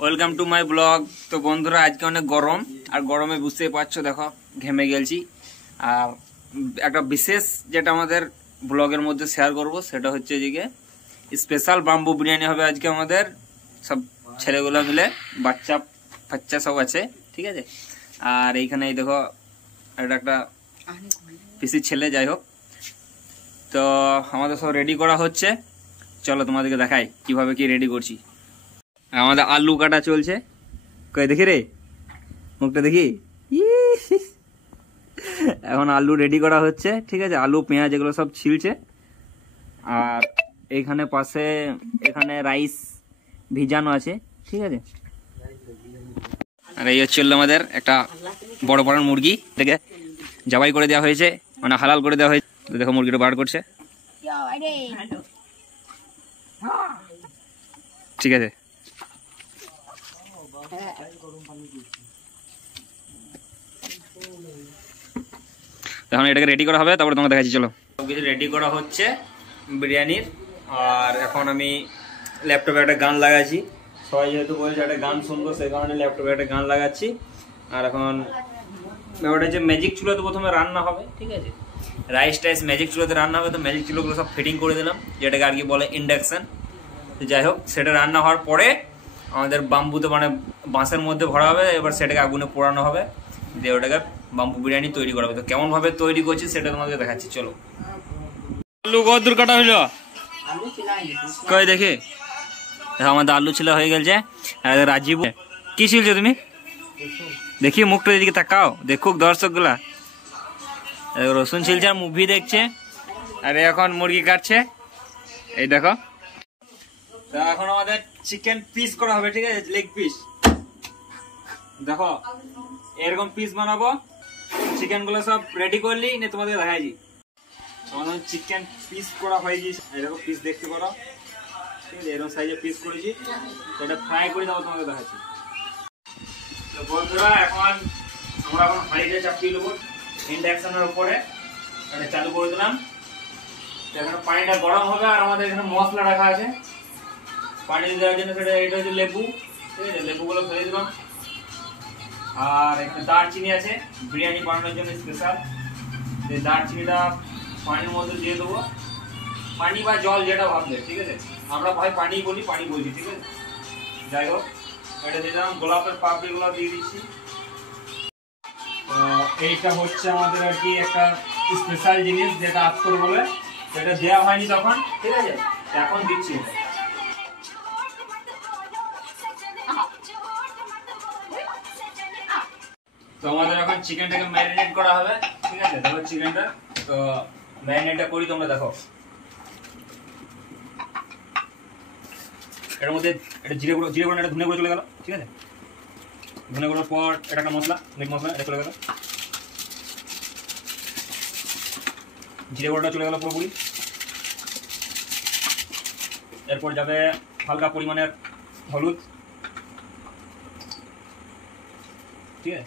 Welcome to my blog. তো বন্ধুরা, আজকে অনেক গরম, আর গরমে বুঝতেই পারছো, দেখো ঘেমে গেছি। আর একটা বিশেষ যেটা আমাদের ব্লগের মধ্যে শেয়ার করব, সেটা হচ্ছে এদিকে স্পেশাল বাম্বু বিরিয়ানি হবে আজকে আমাদের। সব ছেলেগুলো মিলে, বাচ্চা ফাচ্চা সব আছে, ঠিক আছে। আর এইখানে দেখো এটা একটা পিসির ছেলে, যাই হোক। তো আমাদের সব রেডি করা হচ্ছে, চলো তোমাদেরকে দেখাই কিভাবে কি রেডি করছি। আমাদের আলু কাটা চলছে, কই দেখি রে, মুখটা দেখি। এখন আলু রেডি করা হচ্ছে, ঠিক আছে। আলু পেঁয়াজ এগুলো সব ছিলছে। আর এইখানে পাশে এখানে রাইস ভিজানো আছে, ঠিক আছে। আর এই হচ্ছে আমাদের একটা বড় বড় মুরগি, দেখে জবাই করে দেওয়া হয়েছে, মানে হালাল করে দেওয়া হয়েছে। দেখো মুরগিটা বার করছে, ঠিক আছে। এখন এটাকে রেডি করা হবে, তারপরে তোমাকে দেখাচ্ছি, চলো। সবকিছু রেডি করা হচ্ছে বিরিয়ানির। আর এখন আমি ল্যাপটপে একটা গান লাগাচ্ছি, সবাই যেহেতু বলছে একটা গান শুনবো, সেই কারণে ল্যাপটপে একটা গান লাগাচ্ছি। আর এখন ব্যাপারটা হচ্ছে ম্যাজিক চুলোতে প্রথমে রান্না হবে, ঠিক আছে। রাইস টাইস ম্যাজিক চুলোতে রান্না হবে, তো ম্যাজিক চুলোগুলো সব ফিটিং করে দিলাম, যেটাকে আর কি বলে ইন্ডাকশন। তো যাই হোক, সেটা রান্না হওয়ার পরে আমাদের বাম্বুতে, মানে বাঁশের মধ্যে ভরা হবে, এবার সেটাকে আগুনে পোড়ানো হবে, দিয়ে ওটাকে বাম্বু বিরিয়ানি তৈরি করা হবে। তো কেমন ভাবে তৈরি করছি সেটা তোমাদের দেখাচ্ছি, চলো। আলু কত কাটা হইলো কই দেখি। আমাদের আলু ছিল হয়ে গেছে। রাজীব, কি ছিলছো তুমি? দেখি মুখটা এদিকে তাকাও, দেখুক দর্শক গুলা। রসুন ছিলছে আর মুভি দেখছে, আর এখন মুরগি কাটছে, এই দেখো। এখন আমাদের চিকেন পিস করা হবে, ঠিক আছে, লেগ পিস। দেখো এরকম পিস বানাবো। চিকেন গুলো সব রেডি করলি, না তোমাদের দেখাইছি। আমাদের চিকেন পিস করা হয়ে গেছে, এরকম পিস দেখতে পারো, ঠিক আছে। এরকম সাইজে পিস করেছি, এটা ফ্রাই করে দেবো, তোমাদের দেখাচ্ছি। তো বন্ধুরা, এখন আমরা হাঁড়িটা চাপিয়ে দেবো ইন্ডাকশনের উপরে, এটা চালু করে দিলাম। এখানে পানিটা গরম হবে, আর আমাদের এখানে মশলা রাখা আছে পানি দেওয়ার জন্য, সেটা এটা হচ্ছে লেবু, ঠিক আছে। লেবুগুলো ফেলে দিলাম। আর এখানে দারচিনি আছে বিরিয়ানি বানানোর জন্য স্পেশাল। এই দারচিনিটা পানির মধ্যে দিয়ে দেবো, পানি বা জল যেটা ভাববে, ঠিক আছে। আমরা ভাই পানি বলি, পানি বলছি, ঠিক আছে। যাই হোক, এটা দিয়ে দিলাম। গোলাপের পাপড়িগুলো দিয়ে দিচ্ছি। এইটা হচ্ছে আমাদের আর কি একটা স্পেশাল জিনিস, যেটা আফতর বলে, সেটা দেওয়া হয়নি তখন, ঠিক আছে। এখন দিচ্ছি। তো আমাদের এখন চিকেনটাকে ম্যারিনেট করা হবে, ঠিক আছে। দেখো চিকেনটা, তো ম্যারিনেটটা করি, তোমরা দেখো। এর মধ্যে এটা জিরে গুঁড়ো, এটা ধনে গুঁড়ো চলে গেল, ঠিক আছে। ধনে গুঁড়োর পর এটা একটা মশলা, মিট মশলা, এটা চলে গেল। জিরে গুঁড়োটা চলে গেল পুরোপুরি। এরপর যাবে হালকা পরিমাণের হলুদ, ঠিক আছে।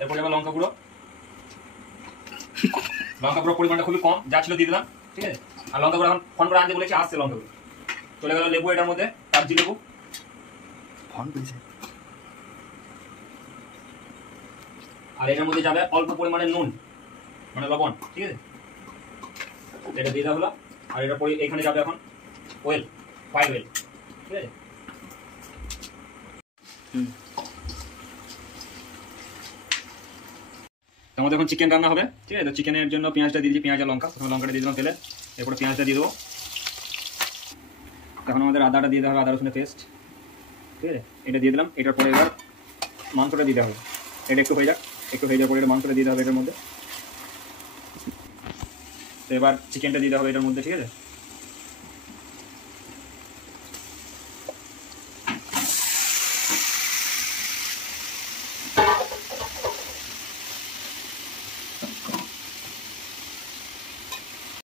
এরপর যাবে লঙ্কা গুঁড়ো। লঙ্কা গুঁড়ো পরিমাণটা খুবই কম, যা ছিল দিয়ে দিলাম, ঠিক আছে। আর লঙ্কা গুঁড়ো এখন ফোন করে আনতে বলেছি, আসছে লঙ্কা গুঁড়ো। চলে গেল লেবু, এটার মধ্যে কাগজি লেবু। আর এটার মধ্যে যাবে অল্প পরিমাণে নুন, মানে লবণ, ঠিক আছে। এটা দিয়ে দেওয়া হলো। আর এটা পরে এখানে যাবে এখন অয়েল, ফ্রাইড অয়েল, ঠিক আছে। আমাদের এখন চিকেন রান্না হবে, ঠিক আছে। তো চিকেনের জন্য পেঁয়াজটা দিয়ে দিচ্ছি, পেঁয়াজ আর লঙ্কা। প্রথমে লঙ্কাটা দিয়ে দিলাম তেলে, এরপরে পেঁয়াজটা দিয়ে দেবো। এখন আমাদের আদাটা দিয়ে দেওয়া হবে, আদা রসুনের পেস্ট, ঠিক আছে। এটা দিয়ে দিলাম। এটার পরে এবার মাংসটা দিতে হবে। এটা একটু হয়ে যাক, একটু হয়ে যাওয়ার পরে এটা মাংসটা দিতে হবে এটার মধ্যে। তো এবার চিকেনটা দিতে হবে এটার মধ্যে, ঠিক আছে।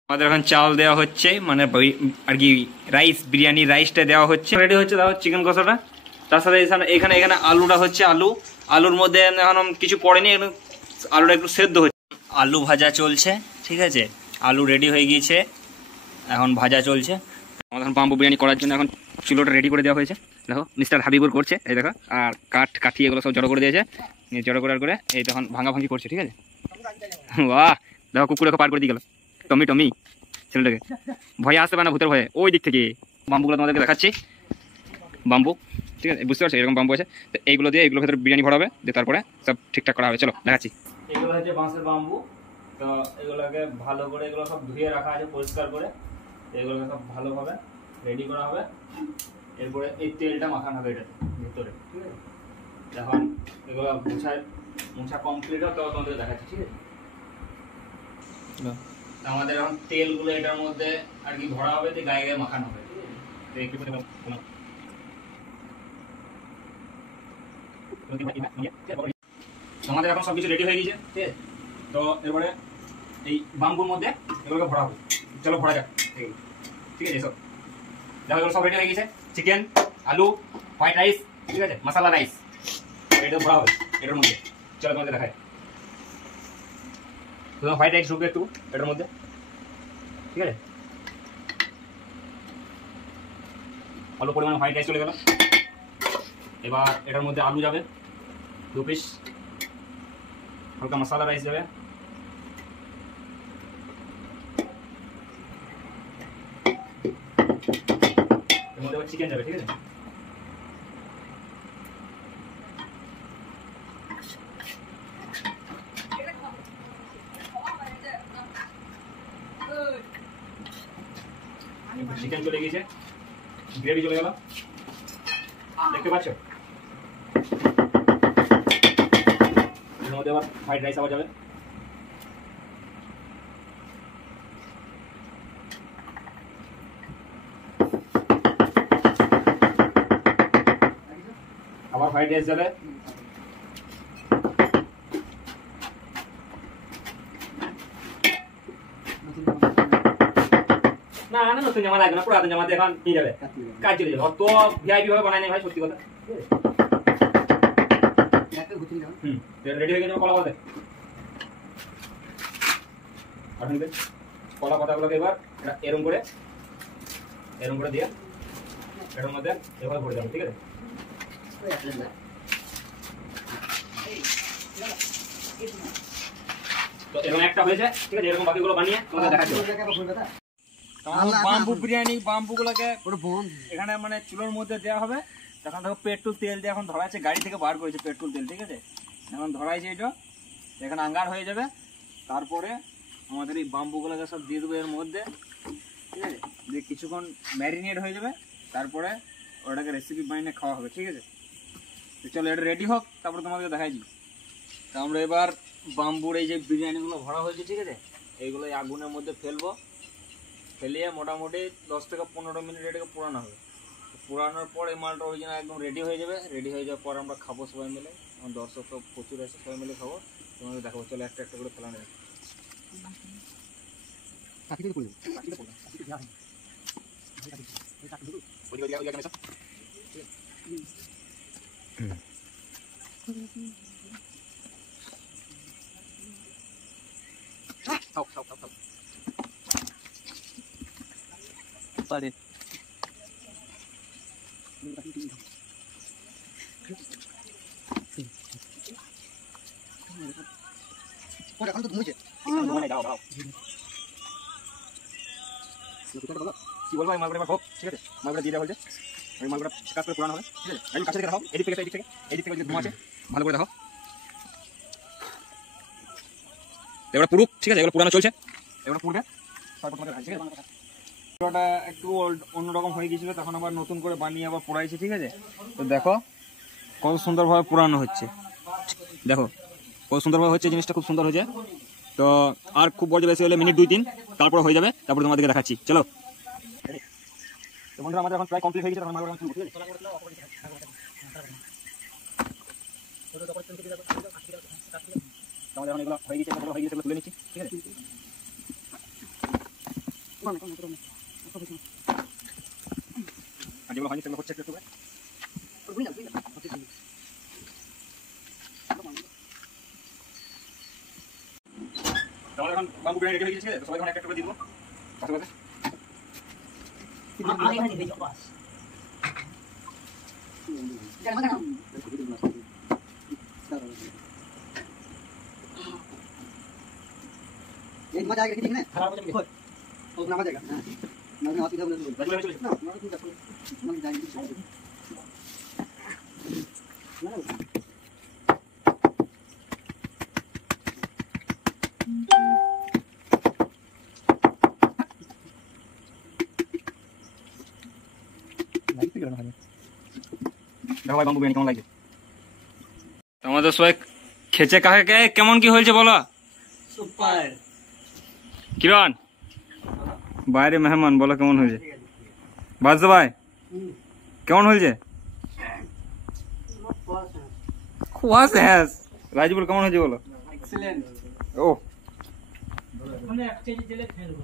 আমাদের এখন চাল দেওয়া হচ্ছে, মানে আর কি রাইস, বিরিয়ানি রাইসটা দেওয়া হচ্ছে, রেডি হচ্ছে। দেখো চিকেন কষাটা, তার সাথে এখানে আলুটা হচ্ছে। আলুর মধ্যে এখন কিছু পড়েনি, আলুটা একটু সেদ্ধ হচ্ছে। আলু ভাজা চলছে, ঠিক আছে। আলু রেডি হয়ে গিয়েছে, এখন ভাজা চলছে। আমাদের এখন বাম্বু বিরিয়ানি করার জন্য এখন চুলোটা রেডি করে দেওয়া হয়েছে। দেখো মিস্টার হাবিবুর করছে, এই দেখো। আর কাঠি এগুলো সব জড়ো করে দিয়েছে, জড়ো করার করে এই তখন ভাঙাভাঙি করছে, ঠিক আছে। বাহ, দেখো কুকুরকে পার করে দিয়ে গেল টমি ছেলেটাকে। ভয়ে আসতে পারে না, ভূতের ভয়ে। ওই দিক থেকে বাম্বুগুলো তোমাদেরকে দেখাচ্ছি, বাম্বু, ঠিক আছে, বুঝতে পারছো, এরকম বাম্বু আছে। তো এইগুলো দিয়ে এগুলোর ভেতরে বিরিয়ানি ভরা হবে, দিয়ে তারপরে সব ঠিকঠাক করা হবে। চলো দেখাচ্ছি। এগুলো হচ্ছে বাঁশের বাম্বু। তো এগুলোকে ভালো করে, এগুলো সব ধুয়ে রাখা আছে পরিষ্কার করে, এগুলোকে সব ভালোভাবে রেডি করা হবে। এরপরে এই তেলটা মাখানো হবে এটাতে ভিতরে, ঠিক আছে। এখন এগুলো মোছা কমপ্লিট হবে, তবে তোমাদের দেখাচ্ছি, ঠিক আছে। আমাদের এখন তেলগুলো এটার মধ্যে আর কি ভরা হবে, গায়ে গায়ে মাখানো হবে, ঠিক আছে। আমাদের এখন সবকিছু রেডি হয়ে গেছে, ঠিক আছে। তো এরপরে এই বাম্বুর মধ্যে এগুলোকে ভরা হবে। চলো ভরা যাক, ঠিক আছে। সব দেখো এগুলো সব রেডি হয়ে গেছে। চিকেন, আলু, হোয়াইট রাইস, ঠিক আছে, মশলা রাইস, এটা ভরা হবে এটার মধ্যে। চলো তোমাদের দেখায়। প্রথমে হোয়াইট রাইস ঢুকবে একটু এটার মধ্যে, ঠিক আছে। অল্প পরিমাণে হোয়াইট রাইস চলে গেল। এবার এটার মধ্যে আলু যাবে 2 পিস, হালকা মশলা রাইস যাবে, এর মধ্যে চিকেন যাবে, ঠিক আছে। চিকেন চলে গেছে, গ্রেভি চলে গেল, দেখতে পাচ্ছ। এর মধ্যে আবার ফ্রাইড রাইস আবার যাবে। আবার ফ্রাইড রাইস যাবে। না না, নতুন জামা লাগবে না, পুরাতন জামা এখন নিয়ে যাবে, কাজ চলে যাবে। তো ভিআইপি ভাবে বানায় নাই ভাই, সত্যি কথা। রেডি হয়ে গেছে কলা পাতা। কলা পাতাগুলোকে এবার এরম করে দিয়ে এটার মধ্যে এভাবে ভরে যাবে, ঠিক আছে। তো এরকম একটা হয়েছে, ঠিক আছে। এরকম বাকিগুলো বানিয়ে তোমাদের দেখাচ্ছি। বাম্বু বিরিয়ানি, বাম্বুগুলোকে এখানে মানে চুলোর মধ্যে দেওয়া হবে। তখন দেখো পেট্রোল তেল দিয়ে এখন ধরাইছে, গাড়ি থেকে বার করেছে পেট্রোল তেল, ঠিক আছে। এখন ধরাইছে এটা, এখানে আঙ্গার হয়ে যাবে। তারপরে আমাদের এই বাম্বুগুলোকে সব দিয়ে দেবো এর মধ্যে, ঠিক আছে। দিয়ে কিছুক্ষণ ম্যারিনেট হয়ে যাবে, তারপরে ওটাকে রেসিপি বানিয়ে খাওয়া হবে, ঠিক আছে। তো চলো এটা রেডি হোক, তারপরে তোমাকে দেখাইছি। তো আমরা এবার বাম্বুর এই যে বিরিয়ানিগুলো ভরা হয়েছে, ঠিক আছে, এইগুলো আগুনের মধ্যে ফেলবো। ফেলিয়ে মোটামুটি 10 থেকে 15 মিনিট এটাকে পোড়ানো হবে। পোড়ানোর পর এই মালটা অরিজিনাল একদম রেডি হয়ে যাবে। রেডি হয়ে যাওয়ার পর আমরা খাবো সবাই মিলে। আমার দর্শক তো প্রচুর আছে, সবাই মিলে খাবো। তোমাকে দেখাবো, চলো একটা একটা করে ফেলানো যাবে। পারে ওটা এখন তো ঘুমোচ্ছে, ঘুমানে দাও দাও কি বলবো। মালগুলো এবার হোক, ঠিক আছে। মালগুলো দিয়ে দেওয়া হয়েছে, ওই মালগুলো কাজ করে পুরানো হবে, ঠিক আছে। আমি কাছে থেকে দেখাও, এদিক থেকে এদিক থেকে ঘুম আছে, ভালো করে দেখো। এবার পুরুক, ঠিক আছে, এগুলো পুরানো চলছে, এগুলো পুরবে, তারপর তোমাদের ঠিক আছে। ওটা একটু অন্যরকম হয়ে গেছিল, তখন আবার নতুন করে বানিয়ে আবার পোড়াইছে, ঠিক আছে। তো দেখো কত সুন্দরভাবে পুরানো হচ্ছে, দেখো কত সুন্দরভাবে হচ্ছে, জিনিসটা খুব সুন্দর হয়েছে। তো আর খুব বড় বেশি হলে মিনিট 2-3, তারপর হয়ে যাবে। তারপরে তোমাদেরকে দেখাচ্ছি, চলো। তো বন্ধুরা আমাদের এখন প্রায় কমপ্লিট হয়ে গেছে, আমাদের এখন এগুলো হয়ে গেছে, তুলে নিচ্ছি, ঠিক আছে। আর যেগুলো হয়নি সেগুলো হচ্ছে একটু করে। তাহলে এখন বাম্বু বিরিয়ানি রেডি হয়ে গেছে, সবাই এখন একটা করে দিব পাশে পাশে। एक मजा आएगा देखने खराब हो जाएगा तो ना मजा आएगा हां मैं और सीधा बोल ना मैं ठीक है हम जाएंगे দেখো ভাই বাম্বু বিরিয়ানি কেমন লাগে তোমাদের সবাই খেচে কাকে কেমন কি হয়েছে বলো সুপার কিরণ বাইরে মেহমান বলো কেমন হয়েছে বাজদা ভাই কেমন হয়েছে খুব হ্যাস রাজপুর কেমন হয়েছে বলো এক্সেলেন্ট ও আমরা এক কেজি দিলে ফেলবো